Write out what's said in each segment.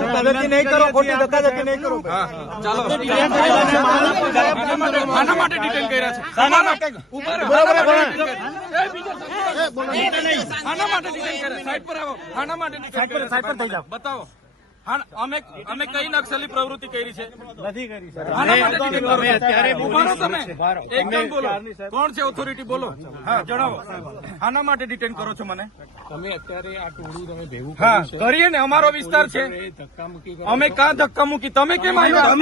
ધક્કાધક્કી નહીં કરો ખોટી ધક્કાધક્કી નહીં કરો ચાલો આના માટે ડિટેન કર્યા છે આના માટે આના માટે detain કર્યા. સાઈડ. સાઈડ પર આવો આના માટે detain કર્યા. સાઈડ પર થઈ જાઓ. બતાવો અમે અમે કઈ નક્સલી પ્રવૃત્તિ કરી છે નથી કરી એકદમ બોલો કોણ છે ઓથોરિટી બોલો હા જણાવો આના માટે ડિટેન કરો છો મને તમે અત્યારે આ ટોળું તમે ભેગું હા કરીએ ને અમારો વિસ્તાર છે અમે કાં ધક્કા મૂકી તમે કેમ આવ્યા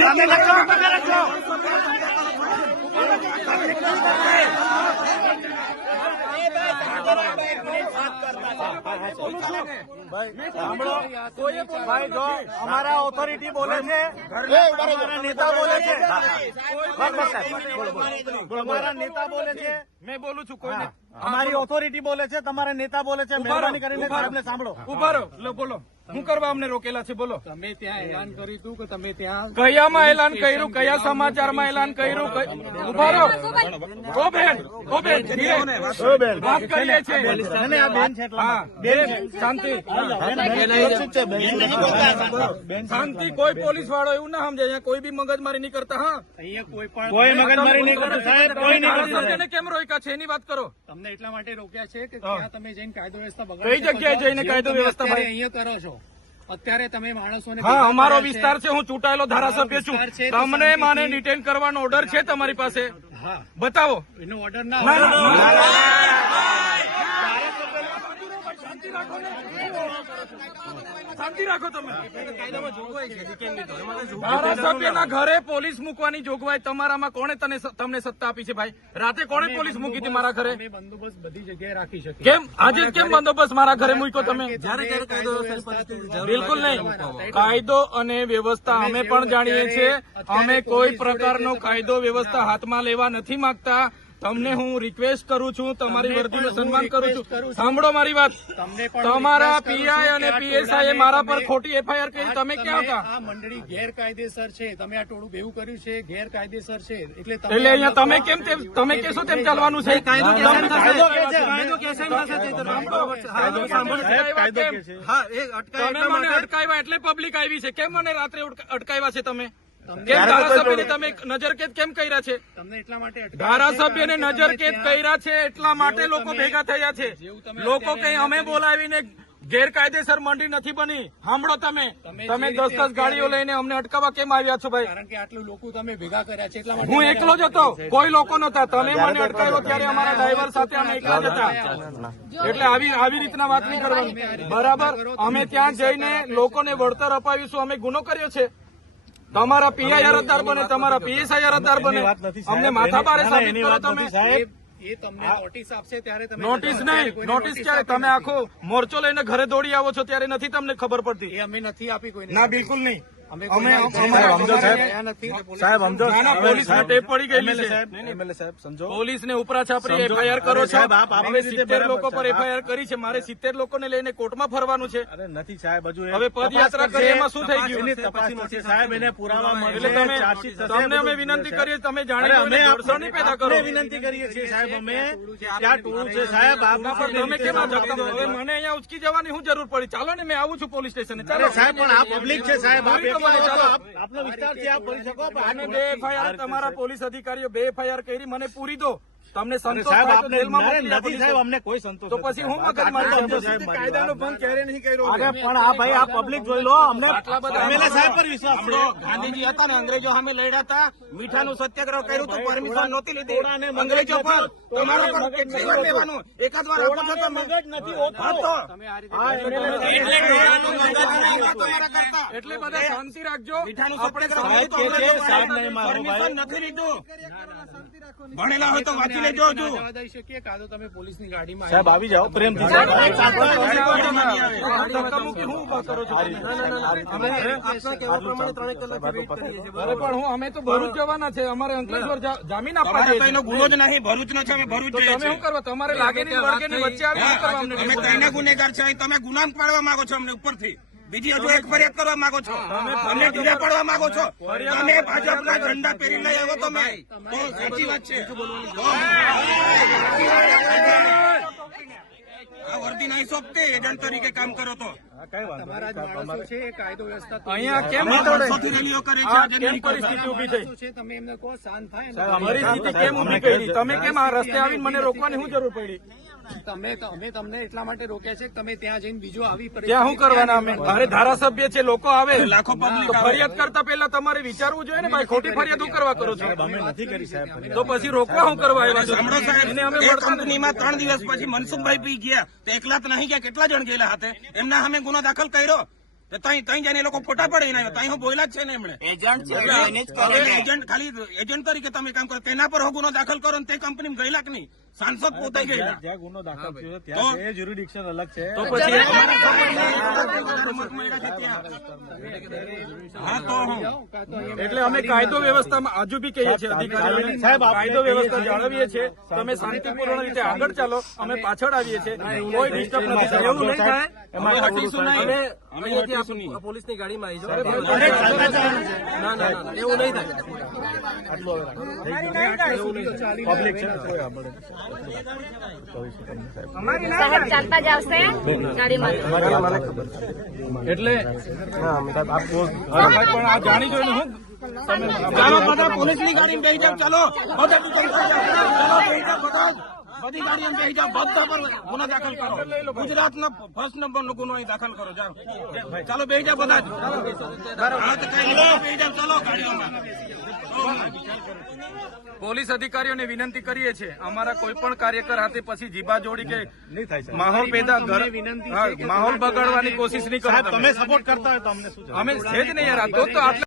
ભાઈ જો અમારા ઓથોરિટી બોલે છે અમારા નેતા બોલે છે અમારા નેતા બોલે છે મેં બોલું છું કોઈને અમારી ઓથોરિટી બોલે છે તમારા નેતા બોલે છે મહેરબાની કરીને સાંભળો. ઊભા રહો બોલો. શું કરવા અમને રોકેલા છે બોલો તમે ત્યાં એલાન કર્યું હતું કે તમે ત્યાં કયામાં એલાન કર્યું કયા સમાચારમાં એલાન કર્યું ઊભા રહો ઓ બેન ઓ બેન. વાત કરીએ છીએ અને આ બેન છે એટલા હા બેન શાંતિ શાંતિ કોઈ પોલીસ વાળો એવું ના સમજે અહીંયા કોઈ બી મગજમારી નહીં કરતા હા અહીંયા કોઈ પણ કોઈ મગજમારી નહીં કરતા સાહેબ કોઈ નહીં. કેમ રોક્યા છે એની વાત કરો તમને એટલા માટે રોક્યા છે કે ત્યાં તમે જઈને કાયદો વ્યવસ્થા કઈ બગાડો છો. જગ્યાએ જઈને કાયદો વ્યવસ્થા અહીંયા કરો છો અત્યારે તમે માણસોને હા અમારો વિસ્તાર છે. હું ચૂંટાયેલો ધારાસભ્ય છું. તમને માને ડિટેન કરવાનો ઓર્ડર છે તમારી પાસે? હા. બતાવો. એનો ઓર્ડર ના. ના, હોય. ના, શાંતિ રાખો તમે ધારાસભ્યના ઘરે પોલીસ મૂકવાની જોગવાઈ તમારામાં કોણે તને તમને સત્તા આપી છે ભાઈ? રાતે કોણે પોલીસ મૂકી હતી મારા ઘરે? બંદોબસ્ત બધી જગ્યાએ રાખી શકીએ. કેમ? આજે કેમ બંદોબસ્ત મારા ઘરે મૂક્યો તમે? બિલકુલ નહીં. કાયદો અને વ્યવસ્થા અમે પણ જાણીએ છીએ. અમે કોઈ પ્રકારનો કાયદો વ્યવસ્થા હાથમાં લેવા નથી માંગતા. તમને હું રિક્વેસ્ટ કરું છું તમારી વર્દીનું સન્માન કરું છું. સાંભળો મારી વાત. તમારા પીઆઈ અને પીએસઆઈ મારા પર ખોટી એફઆઈઆર કરી. તમે ક્યાં હતા? આ મંડળી ગેરકાયદેસર છે. તમે આ ટોળું ભેગું કર્યું છે ગેરકાયદેસર છે. એટલે એટલે અહીંયા તમે કેમ તેમ તમે કેશો તેમ ચાલવાનું છે? કાયદો. અટકાવ્યા એટલે પબ્લિક આવી છે. કેમ મને રાત્રે અટકાવ્યા છે તમે? ધારાસભ્યને તમે નજરકેદ કેમ કર્યા છે? તમને એટલા માટે અટકાવ્યા છે ધારાસભ્યને નજરકેદ કર્યા છે એટલા માટે લોકો ભેગા થયા છે. લોકો કઈ અમે બોલાવીને ગેરકાયદેસર મંડી નથી બની. સાંભળો તમે. તમે તમે દસ દસ ગાડીઓ લઈને અમને અટકાવવા કેમ આવ્યા છો ભાઈ? કારણ કે આટલું લોકો તમે ભેગા કર્યા છે એટલા હું એકલો જ હતો. કોઈ લોકો નતા તમે મને અટકાવ્યો ત્યારે અમારા ડ્રાઈવર સાથે અમે એકલા જ હતા. એટલે આવી આવી રીતના વાત નહીં કરવાની. બરાબર? અમે ત્યાં જઈને લોકોને વળતર અપાવીશું. અમે ગુનો કર્યો છે. તમારા પીઆઈ અરજદાર બને તમારા પીએસઆઈ અરજદાર બને વાત નથી, સાહેબ. અમને માથા ભારે સાબિત કરો તમે સાહેબ. નોટિસ આપશે નોટિસ જશો. નહીં નોટિસ ક્યારે તમે આખો મોરચો લઈને ઘરે દોડી આવો છો ત્યારે નથી તમને ખબર પડતી અમે નથી આપી કોઈ ના બિલકુલ નહીં અમે અમે કોઈને અમારા- સમજો, સાહેબ. ગયા નથી સાહેબ સમજો ના, ના, પોલીસને ટેપ પડી ગયેલી MLA છે. સાહેબ MLA સાહેબ સમજો. પોલીસને ઉપરા છાપરી એફઆઈઆર કરો છો. સાહેબ, આપ આપણી હવે રીતે સિત્તેર લોકો પર એફઆઈઆર કરી છે. મારે સિત્તેર લોકોને લઈને કોર્ટમાં ફરવાનું છે. નથી સાહેબ હજુ હવે પદયાત્રા કરી એમાં શું થઈ ગયું? તપાસ થશે સાહેબ એને પુરાવા એટલે મળશે તમે ચાર્જશીટ થશે, તમને અમે વિનંતી કરીએ તમે જાણે અમે નહીં પેદા કરો. વિનંતી કરીએ છીએ સાહેબ અમે ટોળું છે સાહેબ તમે કેમ હવે મને અહીંયા ઉચકી જવાની શું જરૂર પડી? ચાલો ને મેં આવું છું પોલીસ સ્ટેશન. ચાલો. સાહેબ પણ આ પબ્લિક છે સાહેબ ચાલો. આપનો વિસ્તાર છે આપ શકો બે એફઆઈઆર તમારા પોલીસ અધિકારીઓ બે એફઆઈઆર કરી મને પૂરી દો તમને સંતોષ સાહેબ અમને કોઈ સંતોષ તો પછી હું સાહેબ, મારી કાયદાનો ભંગ ક્યારે નહીં કર્યો અરે પણ આ ભાઈ આ પબ્લિક જોઈ લો અમને આટલા સાહેબ પર વિશ્વાસ છે. ગાંધીજી હતા ને અંગ્રેજો સામે લડ્યા હતા. મીઠાનું સત્યાગ્રહ કર્યું તો પરમિશન નહોતી લીધી. અંગ્રેજો પર નથી. પર કેટલી વાર લેવાનું એકાદ વાર આપો છો તમે. મગજ નથી હોતું. હા તો. તમે આ રીતે હા, એટલે તમારા કરતા. એટલે બધા શાંતિ રાખજો. મીઠાનું સત્યાગ્રહ કર્યું તો પરમિશન નથી લીધું. ભણેલા હોય તો વાંચી લેજો હજુ તમે સાહેબ આવી જાઓ પ્રેમથી સાહેબ, સાહેબ ધક્કા મૂકી હું ઊભા કરો છો? તમે? અરે પણ હું અમે તો ભરૂચ જવાના છે અમારે અંકલેશ્વર જામીન આપવા જઈએ ગુનો જ નહીં ભરૂચ નો છે અમે ભરૂચ જઈએ તમે શું છીએ. કરવા તમારે લાગે નહીં વચ્ચે આવી શું કરવા અમને અમે ગુનેગાર છે તમે ગુનામ પાડવા માંગો છો અમને ઉપરથી. બીજી હજુ એક ફરિયાદ કરવા માંગો છો. તમે ઢીલા પડવા માંગો છો. તમે ભાજપના ઝંડા પહેરી લઈ આવો તમે. તો સાચી વાત છે. આ વર્દી નહીં સોંપતે એજન્ટ તરીકે કામ કરો તો. તમારા જ માણસો છે એ કાયદો વ્યવસ્થા તોડી અહીંયા કેમ વર્ષોથી રેલીઓ કરે છે આ આજે કેમ નહીં કરતા. પરિસ્થિતિ ઊભી થઈ? માણસો છે તમે એમને કહો શાંત થાય ને પરિસ્થિતિ કેમ ઊભી કરી? તમે કેમ આ રસ્તે આવીને મને રોકવાની શું જરૂર પડી? તમે અમે તમને એટલા માટે રોક્યા છે તમે ત્યાં જઈને બીજું આવી ત્યાં શું કરવાના અમે? મારે ધારાસભ્ય છે લોકો આવે. લાખો પબ્લિક ફરિયાદ કરતા પહેલા તમારે વિચારવું જોઈએ ને ભાઈ ખોટી ફરિયાદ હું કરવા કરો છો? નથી કરી સાહેબ તો પછી રોકવા શું કરવા આવ્યા છો? સાંભળો સાહેબ અમે. કંપનીમાં ત્રણ દિવસ પછી મનસુખભાઈ પી ગયા તો એકલા તો નહીં ગયા? કેટલા જણ ગયેલા હાથે? એમના સામે ગુનો દાખલ કર્યો? તઈ તઈ જઈને એ લોકો ફોટા પડે એના તઈ હું બોલ્યા જ છે ને એમણે. એજન્ટ ખાલી એજન્ટ તરીકે તમે કામ કરો. તેના પર ગુનો દાખલ કરો ને તે કંપની ગયેલા કે નહીં? સાંસદ પોતે ગયેલા. જ્યાં ગુનો દાખલ થયો ત્યાં એ જ્યુરિડિક્શન અલગ છે. તો પછી હા તો હું. એટલે અમે કાયદો વ્યવસ્થામાં હજુ બી કહીએ છીએ અધિકારીઓને. સાહેબ, કાયદો વ્યવસ્થા જાળવીએ છીએ. તમે શાંતિપૂર્ણ રીતે આગળ ચાલો. અમે પાછળ આવીએ છીએ. કોઈ ડિસ્ટર્બ નથી. એવું નહીં થાય. અમે હટીશું નહીં. અમે નહીં. પોલીસની ગાડીમાં આવી જાઓ. ના ના ના એવું નહીં થાય. પબ્લિક છે એટલે હા, પણ આ જાણી જોઈને હું ચાલો બધા પોલીસની ગાડીમાં બેસી જાઓ ચાલો. બધા ચાલો બધા ગાડીઓ બેસી જાઓ બધા પર ગુનો દાખલ કરો. ગુજરાતનો ફર્સ્ટ નંબરનો ગુનો અહીં દાખલ કરો જાઓ. ચાલો બેસી જાઓ બધા બેસી જાઓ ચાલો ગાડીઓમાં. પોલીસ અધિકારીઓને વિનંતી કરીએ છીએ અમારા કોઈ પણ કાર્યકર હાથે પછી જીભા જોડી કે નહીં થાય સાહેબ. માહોલ પેદા ઘર- વિનંતી છે હા, કે માહોલ બગાડવાની કોશિશ નહીં કરો તમે. તમે સપોર્ટ કરતા હોય તો અમને શું અમે છે જ નહીં યાર તો તો